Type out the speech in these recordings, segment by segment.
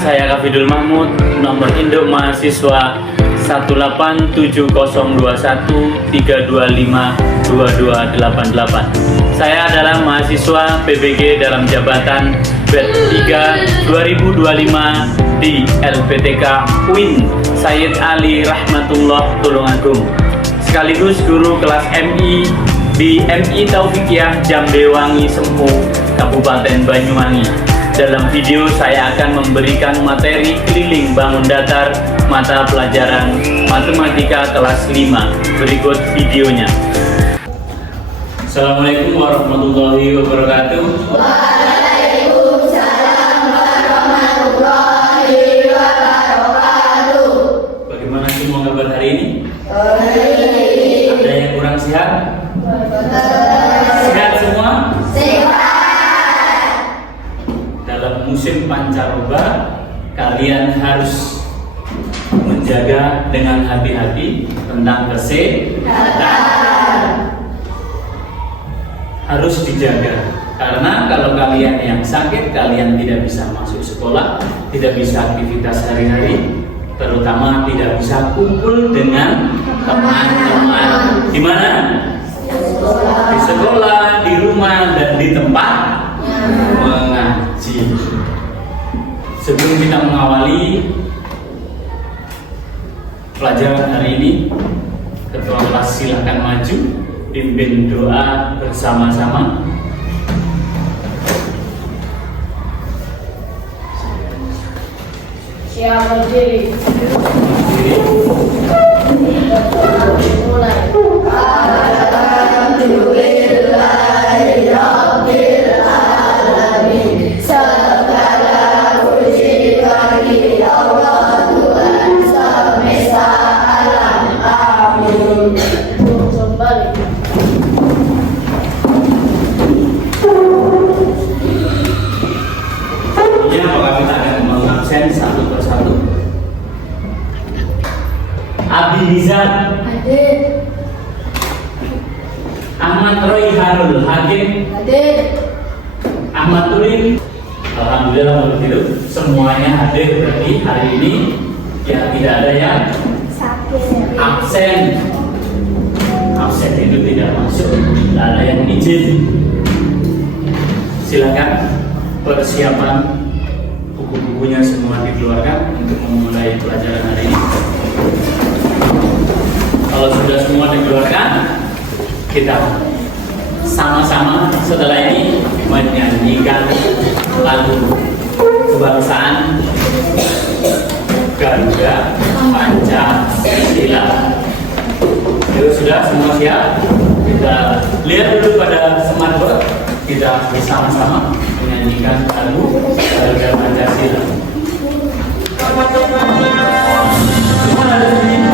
saya Kafidul Mahmud, nomor induk mahasiswa 1870132522888. Saya adalah mahasiswa PBG dalam jabatan BED 3 2025 di LPTK UIN Sayyid Ali Rahmatullah Tulungagung, sekaligus guru kelas MI di MI Taufikiyah Jambewangi Sempu, Kabupaten Banyuwangi. Dalam video saya akan memberikan materi keliling bangun datar mata pelajaran matematika kelas 5. Berikut videonya. Assalamualaikum warahmatullahi wabarakatuh. Waalaikumsalam warahmatullahi wabarakatuh. Bagaimana semua kabar hari ini? Baik. Ada yang kurang sehat? Sehat semua? Sehat. Dalam musim pancaroba, kalian harus menjaga dengan hati-hati tentang kesehatan. Harus dijaga, karena kalau kalian yang sakit, kalian tidak bisa masuk sekolah, tidak bisa aktivitas hari-hari, terutama tidak bisa kumpul dengan teman-teman. Di mana? Di sekolah, di rumah, dan di tempat mengaji. Sebelum kita mengawali pelajaran hari ini, ketua kelas silakan maju, pimpin doa bersama-sama. Siap berdiri. Mulai. Alhamdulillahirabbil alamin. Segala puji bagi Allah Tuhan semesta alam. Amin. Kembali. Ini apakah kita akan mengabsen satu persatu? Abi Nizar, Hadir. Ahmad Royhanul Hakim, Hadir. Ahmad Tulin. Alhamdulillah begitu, semuanya hadir. Berarti hari ini ya tidak ada yang Sakit. absen. Absen itu tidak masuk, tidak ada yang izin. Silakan persiapan buku-bukunya semua dikeluarkan untuk memulai pelajaran hari ini. Kalau sudah semua dikeluarkan, kita sama-sama setelah ini menyanyikan lagu kebangsaan Garuda Pancasila. Itu sudah semua siap? Kita lihat dulu pada smartboard. Kita bersama-sama menyanyikan lagu Garuda Pancasila. Semua ada di sini.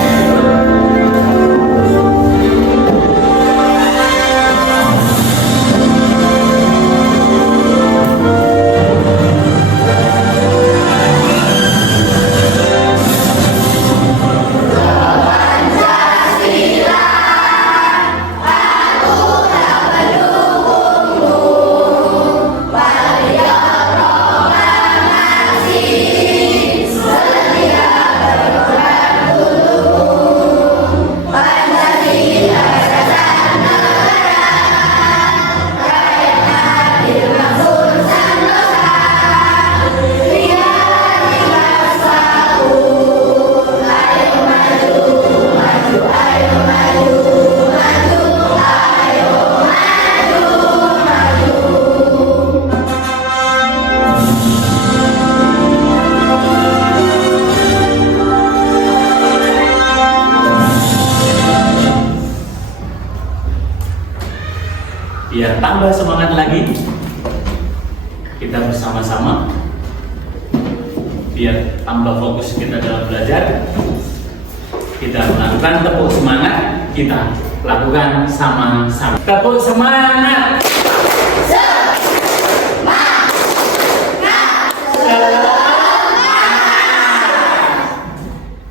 Biar tambah semangat lagi, kita bersama-sama, biar tambah fokus kita dalam belajar, kita melakukan tepuk semangat, kita lakukan sama-sama. Tepuk semangat.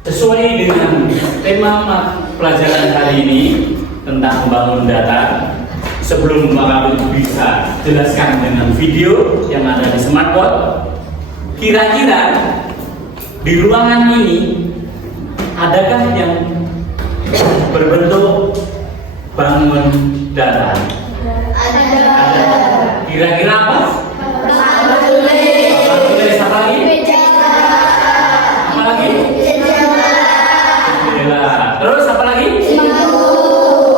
Sesuai dengan tema pelajaran hari ini tentang membangun datar, sebelum Bapak bisa jelaskan dengan video yang ada di smartboard, Kira-kira di ruangan ini adakah yang berbentuk bangun datar? Ada. Kira-kira apa? Papan tulis apa lagi? Apa lagi? Jendela. Terus apa lagi?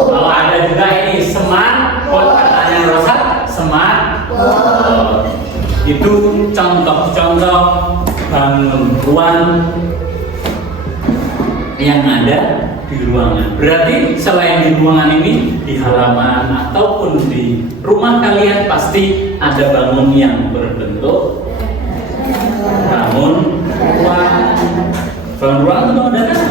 Kalau ada juga ini smartboard, katanya Rosa, smartboard. Itu contoh-contoh bangunan yang ada di ruangan. Berarti selain di ruangan ini, di halaman ataupun di rumah kalian pasti ada bangun yang berbentuk bangun ruangan. Bangun ruangan itu ada kan?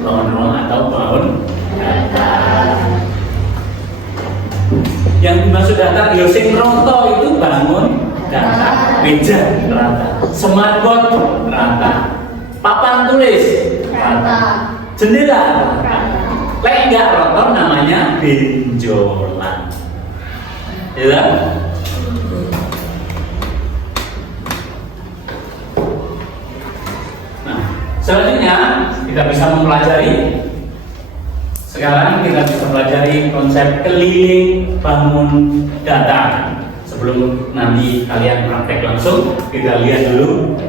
Bangun ruangan atau bangun datar. Yang dimaksud datar, yosing roto itu bangun datar. Meja rata, smartboard rata, papan tulis rata, jendela rata. Lek enggak roto namanya benjolan. Ya. Nah, selanjutnya kita bisa mempelajari. Sekarang kita bisa pelajari konsep keliling bangun datar. Sebelum nanti kalian praktek langsung, kita lihat dulu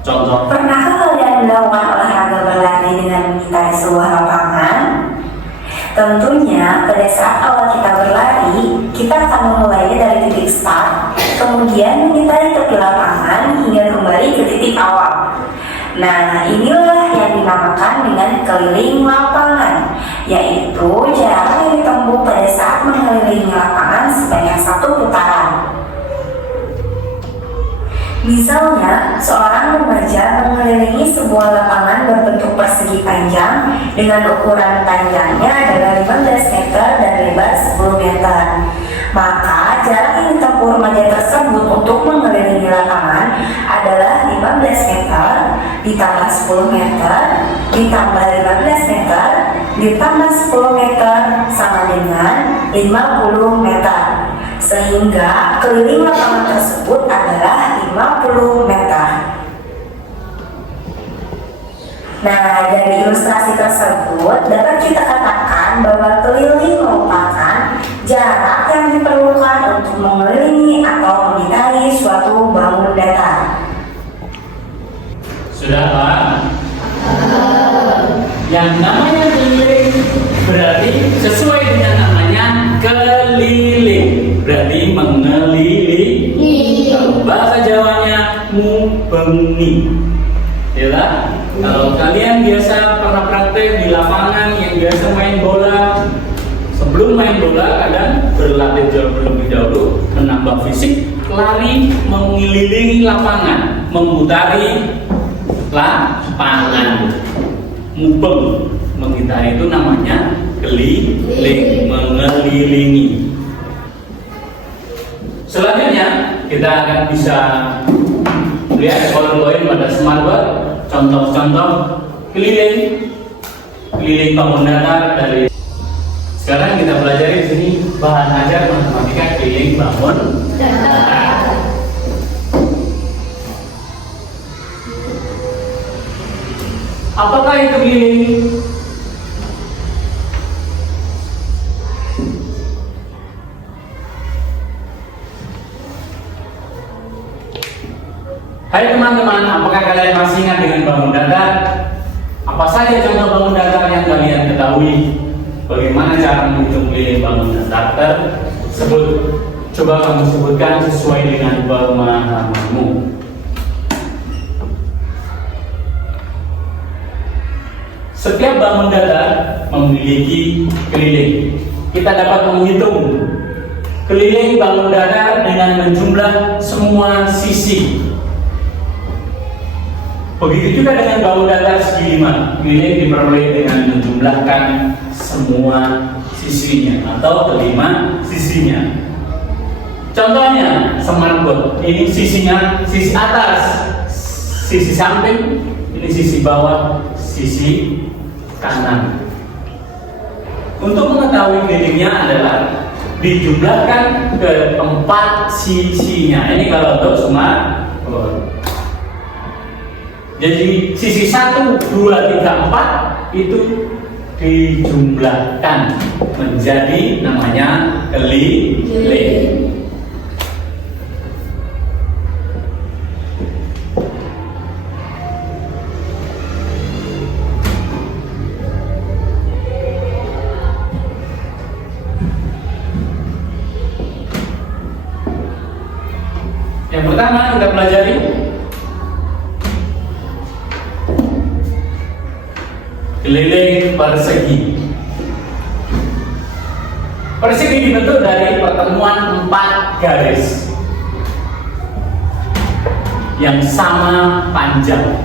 contoh. Pernahkah kalian melakukan olahraga berlari dengan mengitari sebuah lapangan? Tentunya pada saat awal kita berlari, kita akan memulainya dari titik start, kemudian mengitari tepi lapangan hingga kembali ke titik awal. Nah, inilah yang dinamakan dengan keliling lapangan, yaitu jarak yang ditempuh pada saat mengelilingi lapangan sebanyak 1 putaran. Misalnya, seorang remaja mengelilingi sebuah lapangan berbentuk persegi panjang dengan ukuran panjangnya adalah 15 meter dan lebar 10 meter. Maka jarak yang ditempuh remaja tersebut untuk mengelilingi lapangan adalah 15 meter ditambah 10 meter ditambah 15 meter ditambah 10 meter sama dengan 50 meter. Sehingga keliling lapangan tersebut adalah 50 meter. Nah, dari ilustrasi tersebut dapat kita katakan bahwa keliling merupakan jarak yang diperlukan untuk mengelilingi atau mengitari suatu bangun datar. Sudah Pak? Yang namanya keliling berarti sesuai dengan namanya keliling, berarti mengelilingi. Kalau bahasa Jawanya mubengi. Ya, kalau kalian biasa pernah praktek di lapangan yang biasa main bola, sebelum main bola kadang berlatih terlebih dahulu menambah fisik, lari mengelilingi lapangan, memutari lapangan. Mubeng, mengitari itu namanya keliling, mengelilingi. Selanjutnya kita akan bisa lihat poin-poin pada smartboard, contoh-contoh keliling bangun datar dari. Sekarang kita pelajari di sini bahan ajar matematika keliling bangun datar. Apakah itu keliling? Hai teman-teman, apakah kalian masih ingat dengan bangun datar? Apa saja contoh bangun datar yang kalian ketahui? Bagaimana cara menghitung keliling bangun datar tersebut? Coba kamu sebutkan sesuai dengan pemahamanmu. Setiap bangun datar memiliki keliling. Kita dapat menghitung keliling bangun datar dengan menjumlah semua sisi. Begitu juga dengan bangun datar segi 5. Keliling diperoleh dengan menjumlahkan semua sisinya atau kelima sisinya. Contohnya smartboard. Ini sisinya, sisi atas, sisi samping, ini sisi bawah, sisi kanan. Untuk mengetahui kelilingnya adalah dijumlahkan ke 4 sisinya. Ini kalau untuk sumarbol. Jadi sisi 1, 2, 3, 4 itu dijumlahkan menjadi namanya keliling. Yang pertama kita pelajari keliling persegi. Persegi dibentuk dari pertemuan 4 garis yang sama panjang.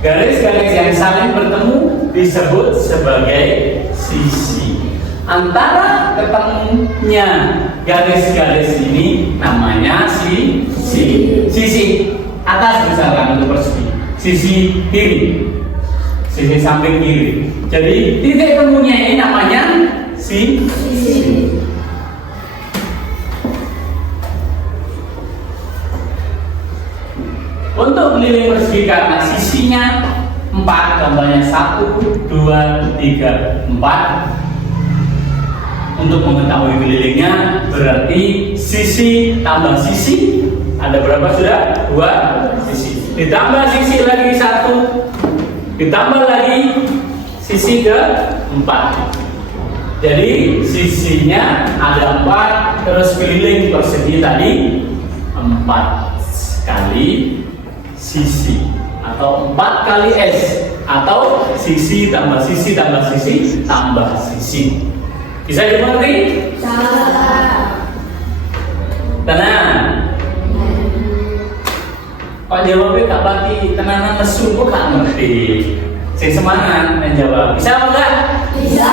Garis-garis yang saling bertemu disebut sebagai sisi. Antara ketemunya garis-garis ini namanya sisi atas misalkan untuk persegi, sisi kiri, sisi samping kiri. Jadi titik temunya ini namanya sisi. Untuk keliling persegi karena sisinya 4, contohnya 1, 2, 3, 4. Untuk mengetahui kelilingnya berarti sisi tambah sisi ada berapa sudah? 2 sisi. Ditambah sisi lagi 1, ditambah lagi sisi ke 4. Jadi sisinya ada 4, terus keliling persegi tadi 4 kali sisi atau 4 kali S atau sisi tambah sisi tambah sisi tambah sisi. Bisa dimengerti? Tenang. Pak jawabnya tak bagi tenanan nesu kok gak ngerti. Sing semangat dan jawab. Bisa apa enggak? Bisa.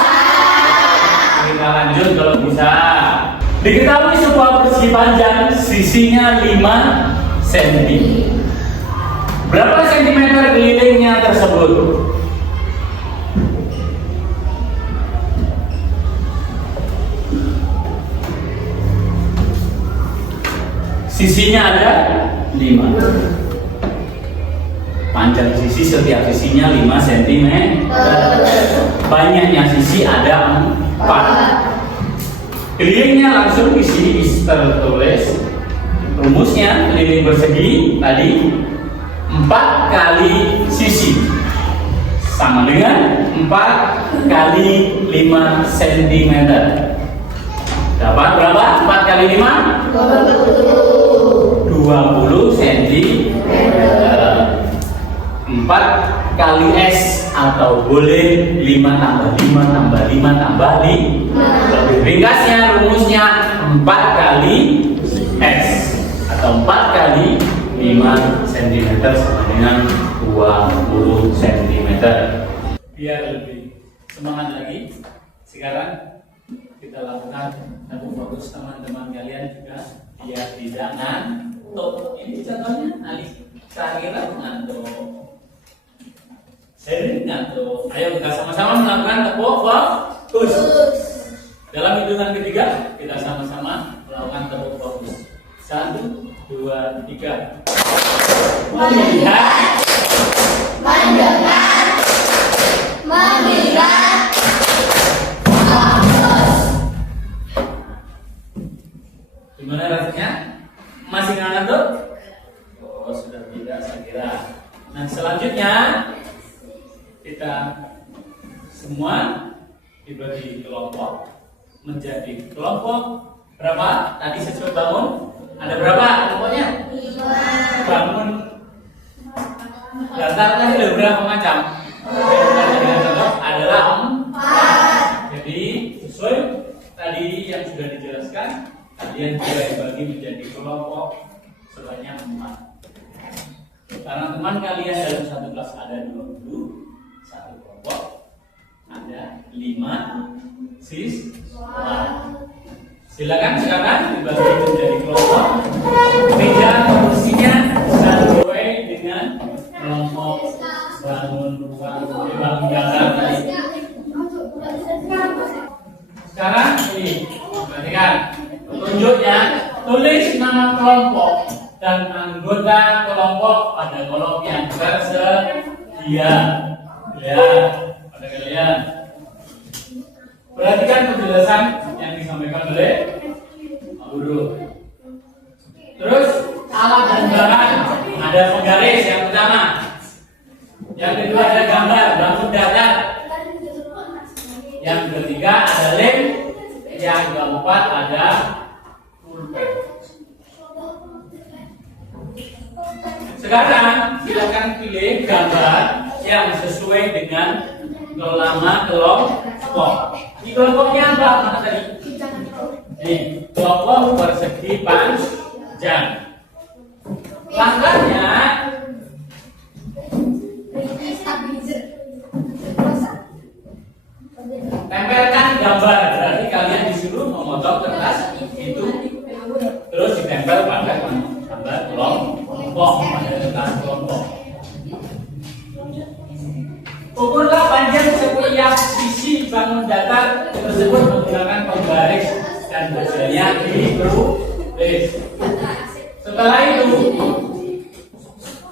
Kita lanjut kalau bisa. Diketahui sebuah persegi panjang sisinya 5 cm. Berapa sentimeter kelilingnya tersebut? Sisinya ada 5. Panjang sisi setiap sisinya 5 cm. Banyaknya sisi ada 4. Kelilingnya langsung di sini tertulis rumusnya. Keliling persegi tadi 4 kali sisi sama dengan 4 kali 5 cm. Dapat berapa? 4 kali 5? 20 cm. 4 kali S atau boleh 5 tambah 5 tambah 5 tambah 5. Ringkasnya rumusnya 4 kali S atau 4 kali 5 cm sama dengan 20 cm. Biar lebih semangat lagi, sekarang kita lakukan satu fokus teman-teman kalian juga biar tidak ngantuk. Ini contohnya Ali Sarira ngantuk, Seri ngantuk. Ayo kita sama-sama melakukan tepuk fokus. Dalam hitungan ketiga kita sama-sama melakukan tepuk fokus. 1, 2, 3. Melihat, mendengar, melihat. Gimana rasanya? Masih ngantuk? Oh, sudah tidak saya kira. Nah, selanjutnya kita semua dibagi kelompok menjadi kelompok berapa? Tadi sesuai bangun ada berapa kelompoknya? 5. Bangun dasarnya ada berapa macam? Adalah 4. Jadi sesuai tadi yang sudah dijelaskan, kalian juga dibagi menjadi kelompok sebanyak 4. Karena teman kalian dalam satu kelas ada 20, satu kelompok ada 5 siswa. Silakan dibagi menjadi kelompok. Meja kursinya sesuai dengan kelompok bangun bangun tadi. Sekarang ini perhatikan. dan anggota kelompok pada kolom yang tersedia. Ya, pada kalian. Perhatikan penjelasan yang disampaikan oleh Pak Guru. Terus alat dan bahan, ada penggaris yang pertama. Yang kedua ada gambar, bentuk datar. Yang ketiga ada lem. Yang keempat ada pulpen. Sekarang silakan pilih gambar yang sesuai dengan nama kelompok. Di kelompoknya apa? Mana tadi? Nih, kelompok persegi panjang. Langkahnya tempelkan gambar. Berarti kalian disuruh memotong kertas itu, terus ditempel pada gambar kelompok, pada kertas kelompok. Ukurlah panjang setiap sisi bangun datar tersebut menggunakan penggaris dan bagiannya ditulis. Setelah itu,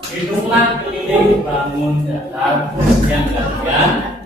hitunglah keliling bangun datar yang kalian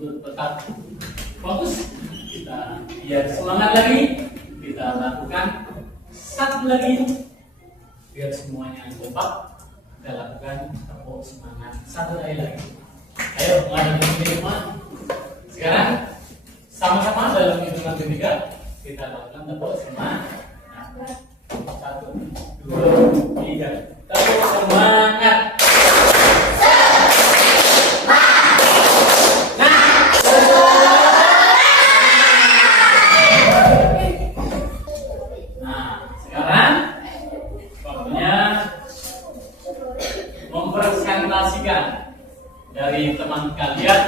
tetap fokus, kita biar semangat lagi, kita lakukan satu lagi biar semuanya kompak. Kita lakukan tepuk semangat satu kali lagi. Ayo menghadapi di rumah. Sekarang sama-sama dalam hitungan ketiga kita lakukan tepuk semangat. Satu, dua, tiga. Tepuk semangat. Dari teman kalian,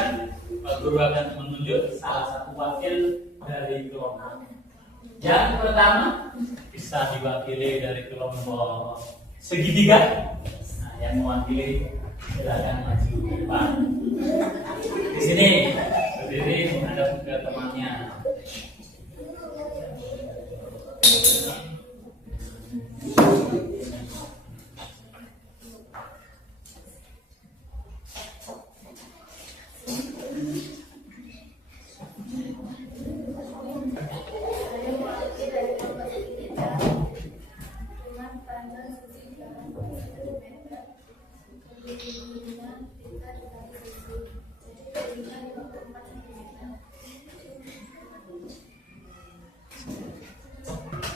Pak Guru akan menunjuk salah satu wakil dari kelompok. Yang pertama bisa diwakili dari kelompok segitiga. Nah, yang mewakili silakan maju ke depan. Di sini berdiri menghadap ke temannya.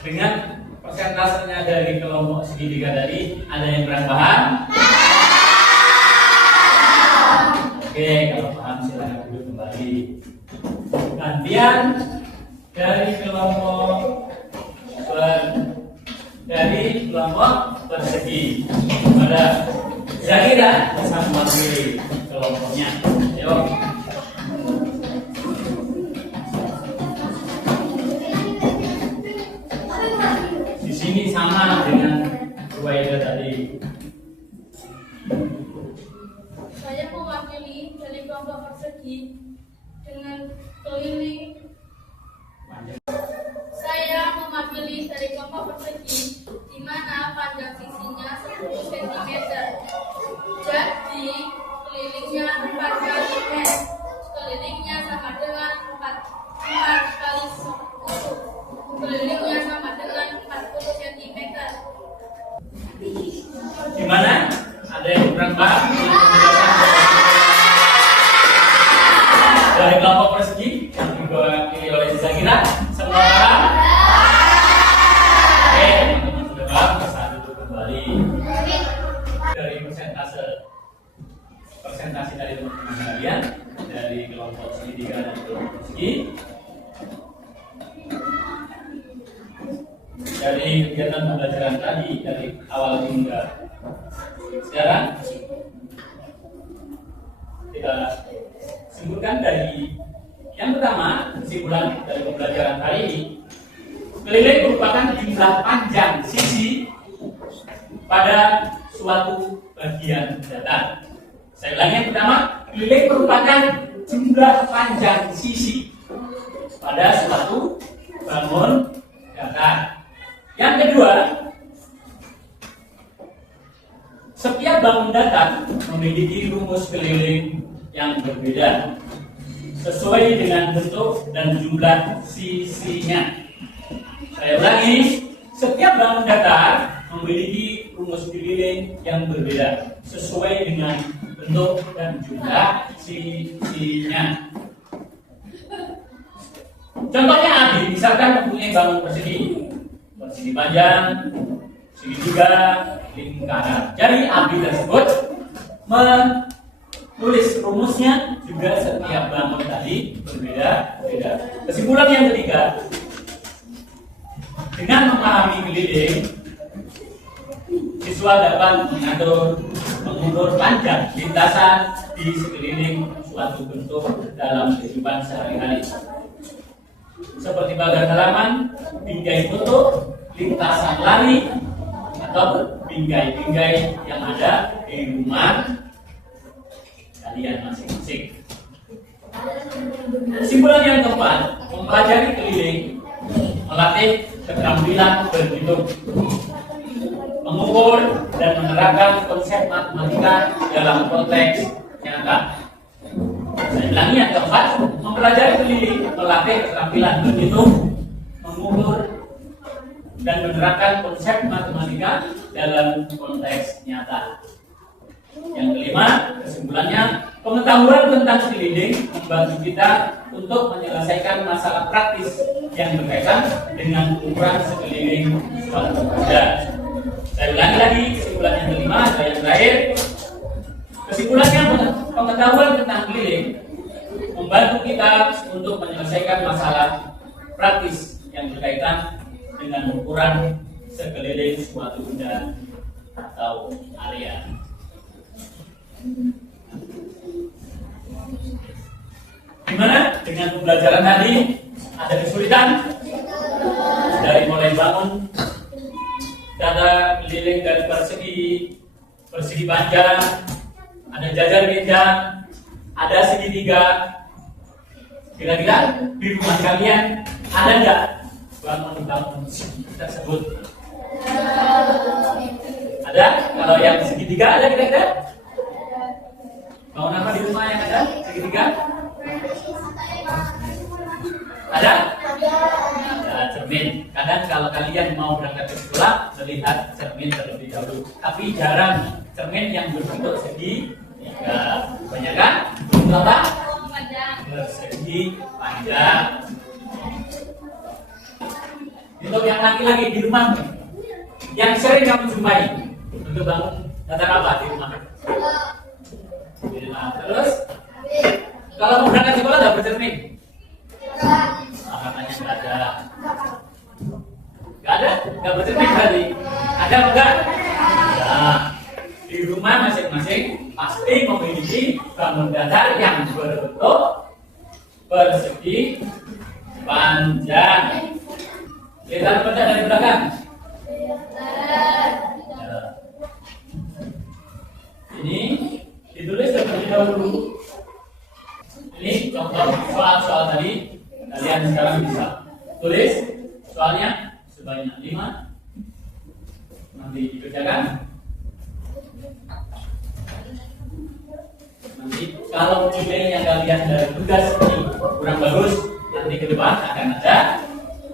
Dengan persentasenya dari kelompok segitiga tadi, ada yang kurang paham? Oke, kalau paham silakan duduk kembali. Gantian dari kelompok persegi. Pada Zakira bisa mewakili kelompoknya. Yuk. Ini sama dengan Ruwaida tadi. Saya mewakili dari kelompok persegi dengan keliling. Saya mewakili dari kelompok persegi di mana panjang sisinya 10 cm. Jadi sekelilingnya 4 kali S. Sekelilingnya sama dengan 4 kali 10. Sekelilingnya sama dengan 40 cm. Gimana? Ada yang kurang paham? Dari kelompok persegi yang diwakili oleh Zakira, semua paham? Oke, teman-teman sudah paham, saat itu kembali dari persentase dari teman-teman kalian dari kelompok segitiga dan kelompok persegi. Dari kegiatan pembelajaran tadi dari awal hingga sekarang kita simpulkan dari yang pertama, kesimpulan dari pembelajaran hari ini, keliling merupakan jumlah panjang sisi pada suatu bagian data. Saya ulangi, yang pertama, keliling merupakan jumlah panjang sisi pada suatu bangun data. Yang kedua, setiap bangun datar memiliki rumus keliling yang berbeda sesuai dengan bentuk dan jumlah sisinya. Saya ulangi, setiap bangun datar memiliki rumus keliling yang berbeda sesuai dengan bentuk dan jumlah sisinya. Contohnya Abi, misalkan mempunyai bangun persegi panjang, segitiga, lingkaran. Jadi Abi tersebut menulis rumusnya juga setiap bangun tadi berbeda-beda. Kesimpulan yang ketiga, dengan memahami keliling, siswa dapat mengukur panjang lintasan di sekeliling suatu bentuk dalam kehidupan sehari-hari. Seperti pagar halaman, bingkai foto, lintasan lari, atau bingkai-bingkai yang ada di rumah kalian masing-masing. Kesimpulan yang keempat, mempelajari keliling melatih keterampilan berhitung, mengukur dan menerapkan konsep matematika dalam konteks nyata. Saya ulangi, yang keempat, mempelajari keliling melatih keterampilan berhitung, mengukur dan menerapkan konsep matematika dalam konteks nyata. Yang kelima, kesimpulannya, pengetahuan tentang keliling membantu kita untuk menyelesaikan masalah praktis yang berkaitan dengan ukuran sekeliling suatu benda. Saya ulangi lagi, kesimpulan yang kelima dan yang terakhir. Kesimpulannya, pengetahuan tentang keliling membantu kita untuk menyelesaikan masalah praktis yang berkaitan dengan ukuran sekeliling suatu benda atau area. Gimana dengan pembelajaran tadi? Ada kesulitan? Dari mulai bangun data keliling dari persegi panjang, ada jajar genjang, ada segitiga. Kira-kira di rumah kalian ada nggak bangun tersebut? Ada? Kalau yang segitiga ada kira-kira? Bangun apa di rumah yang ada segitiga? Ada? Ada cermin. Kadang kalau kalian mau berangkat ke sekolah, melihat cermin terlebih dahulu. Tapi jarang cermin yang berbentuk segitiga. Banyak kan? Berapa? Persegi panjang. Untuk yang laki-laki di rumah, yang sering kamu jumpai untuk bangun datar apa di rumah? Di rumah. Terus, kalau mau berangkat sekolah ada bercermin? Katanya nggak ada. Nggak ada? Nggak bercermin berarti? Ada enggak? Nah, di rumah masing-masing pasti memiliki bangun datar yang berbentuk persegi panjang. Lihat benda dari belakang. Ini ditulis terlebih dahulu. Ini contoh soal-soal tadi. Kalian sekarang bisa tulis soalnya sebanyak 5. Nanti dikerjakan. Nanti kalau nilai yang kalian dari tugas ini kurang bagus, nanti ke depan akan ada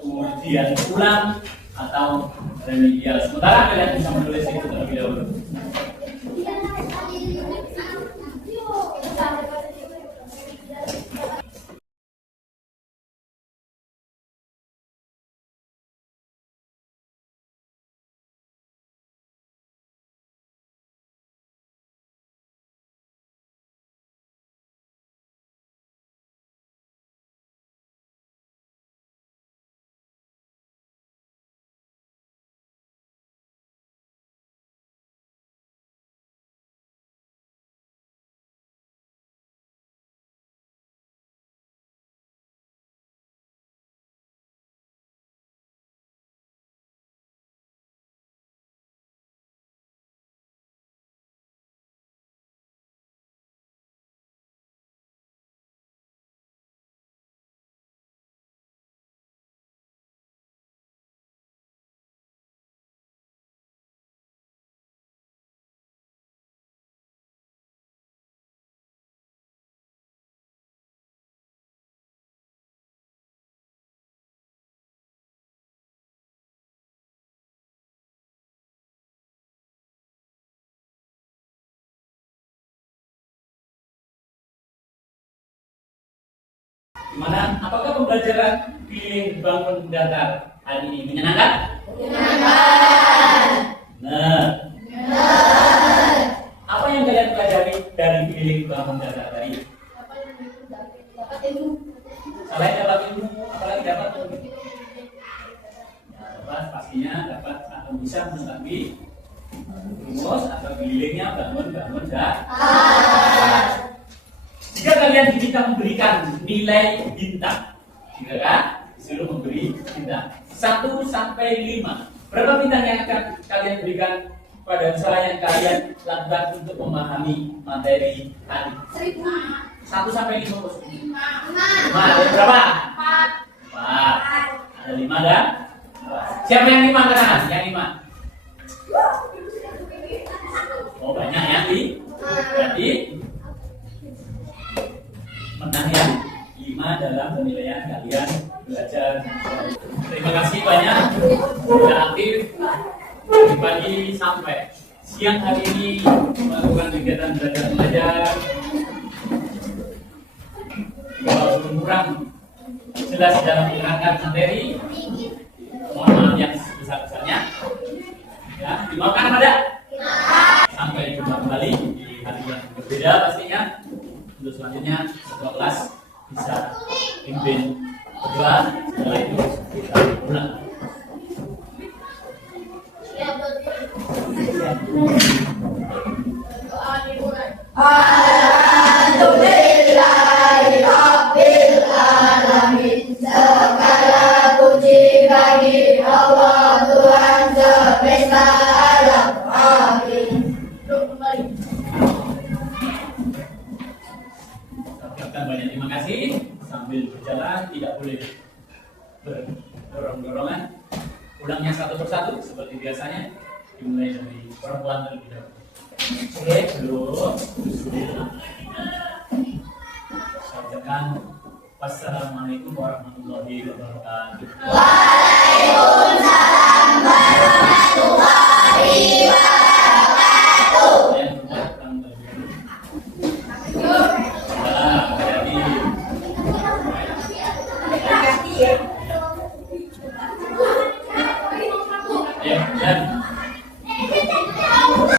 ujian ulang atau remedial. Sementara kalian bisa menulis itu terlebih dahulu. Gimana? Apakah pembelajaran pilih bangun datar hari ini menyenangkan? Menyenangkan. Nah, apa yang kalian pelajari dari pilih bangun datar tadi? Dapat ilmu. Selain dapat ilmu, apalagi dapat ilmu? Ya, dapat pastinya dapat atau bisa mengetahui rumus atau kelilingnya bangun datar. Jika kalian diminta memberikan nilai bintang, jika kan disuruh memberi bintang 1 sampai 5, berapa bintang yang akan kalian berikan pada usaha yang kalian lakukan untuk memahami materi tadi? 1 sampai 5 bos. 5. Ada berapa? 4. Ada 5 dan? Siapa yang 5 angkat tangan? Yang 5. Oh banyak ya, berarti menang yang 5 dalam penilaian kalian belajar. Terima kasih banyak sudah aktif dari pagi sampai siang hari ini melakukan kegiatan belajar mengajar. Kalau belum kurang jelas dalam menerangkan materi, mohon maaf yang sebesar-besarnya. Ya, dimaafkan pada. Sampai jumpa kembali di hari yang berbeda pastinya. Untuk selanjutnya ketua kelas bisa pimpin berdua, setelah itu kita pulang. Alhamdulillahirabbil alamin. Segala puji bagi Allah Tuhan semesta alam. Amin. Banyak terima kasih. Sambil berjalan tidak boleh berdorong-dorongan. Ulangnya satu persatu seperti biasanya. Dimulai dari perempuan terlebih dahulu. Oke, dulu. Saya ucapkan wassalamualaikum warahmatullahi wabarakatuh. Waalaikumsalam warahmatullahi wabarakatuh. Ya, dan